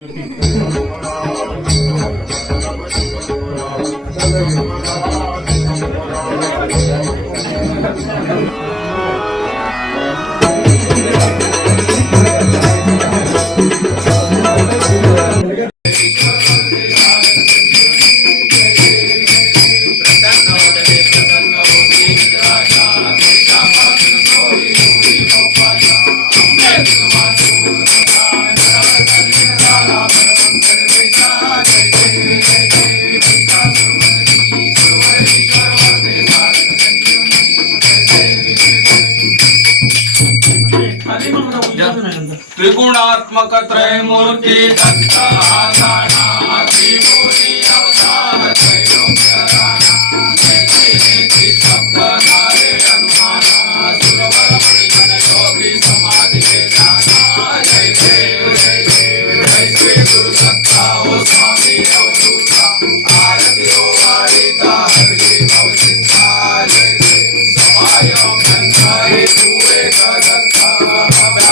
Okay. Mm-hmm. गुणात्मक त्रयमूर्ती Dutt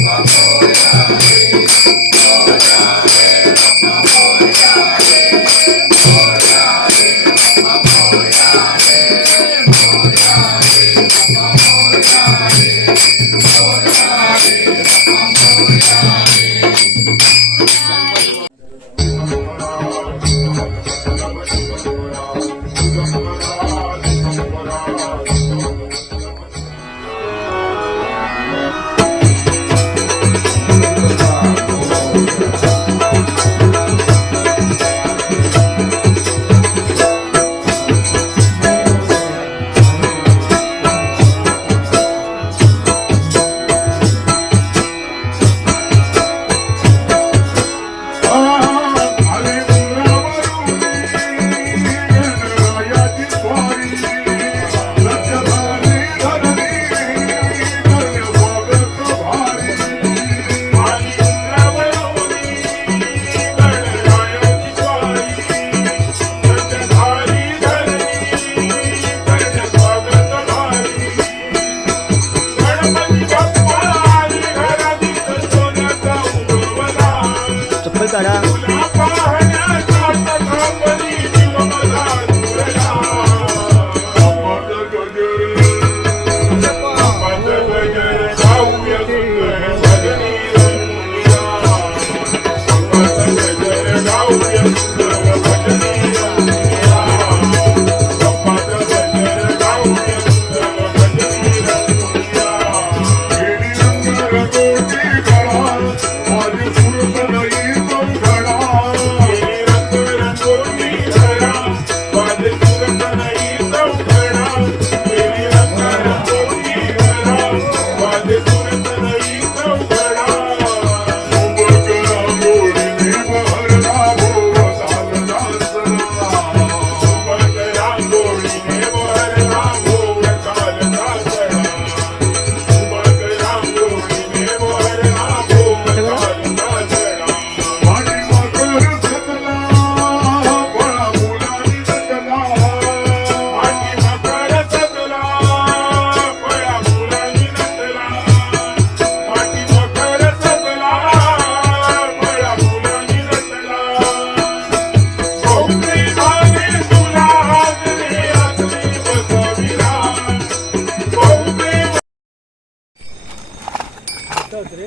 Yeah.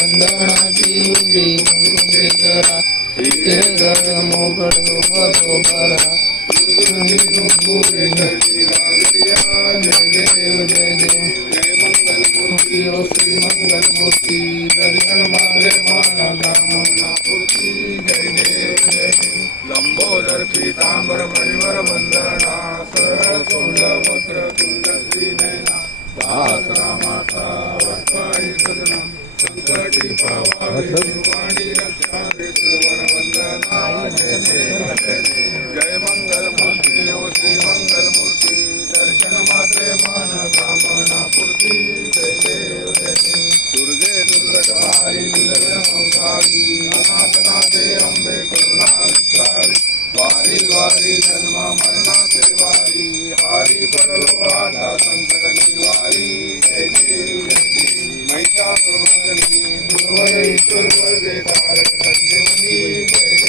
ચંદણાજી ઉંજી મુંકુંજી જરા તે ગળ મોગડ ઉભો ભરા શ્રીમંગલમૂર્તિ દર્શન મારે મારા ગામના પૂર્તિ જય દેવ જય લંબોદર પીતાંબર પરિવર વંદના સરસુંડ વક્ર કુંડલી નૈના દાસ રામાતા વટપાઈ जय मंगल मूर्ती श्री मंगल मूर्ती दर्शन मात्रे मन कामना पूर्ती जय देव दुर्गे दुर्गटहारी दुर्गमंसारी अनाथनाथे अंबे करुणा विस्तारी वारी वारी जन्म मरणाचे वारी हारी पडलो आता संकट निवारी जय देव जय देव महिषासुरमर्दिनी दुर्वयेश्वर वर्गे तारक संजीवनी जय देव जय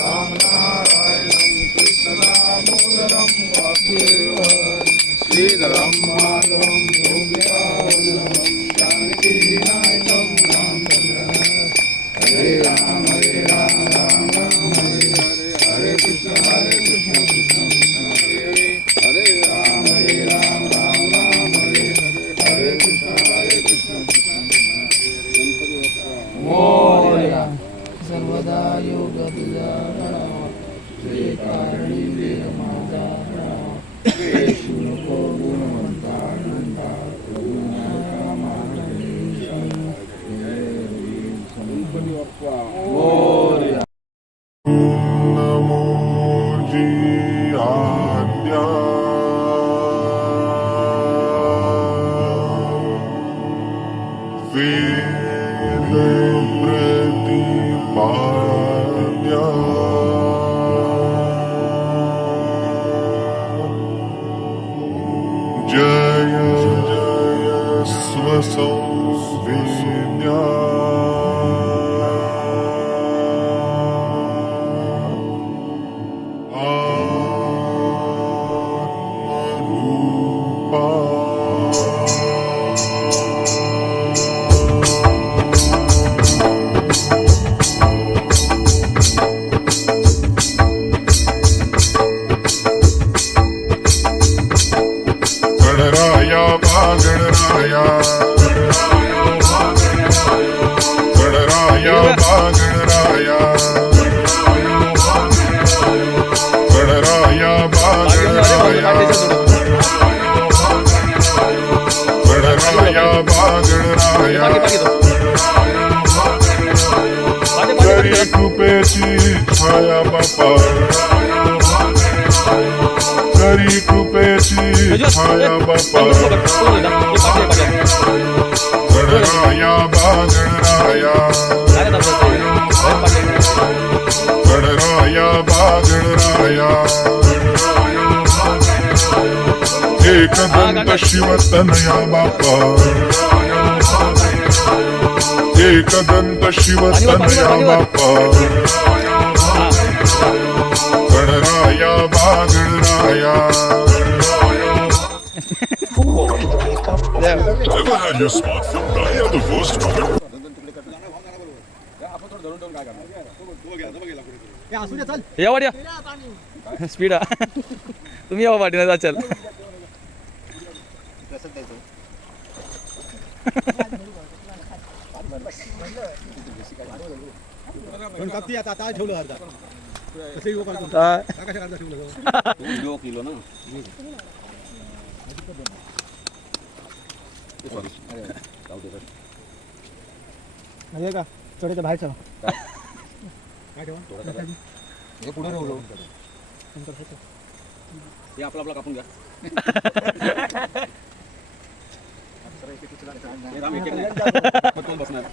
Glória. Jaya Jaya Swasam Vinyaya Ganaraya बागणराया Ganaraya बागणराया Ganaraya बागणराया Ganaraya बागणराया करी कृपेची छाया बापा। छाया बापा गणराया बा गणराया गणराया बा गणराया एकदंत शिवतनया बापा एकदंत शिवतनया बापा गणराया स्पीड तुम्हें चल. गणपति आता आता ठेवलं हरदा किलो बाहेर चला काय ठेवा हे पुढे ठेवलो हे आपलं आपलं कापून घ्या बसणार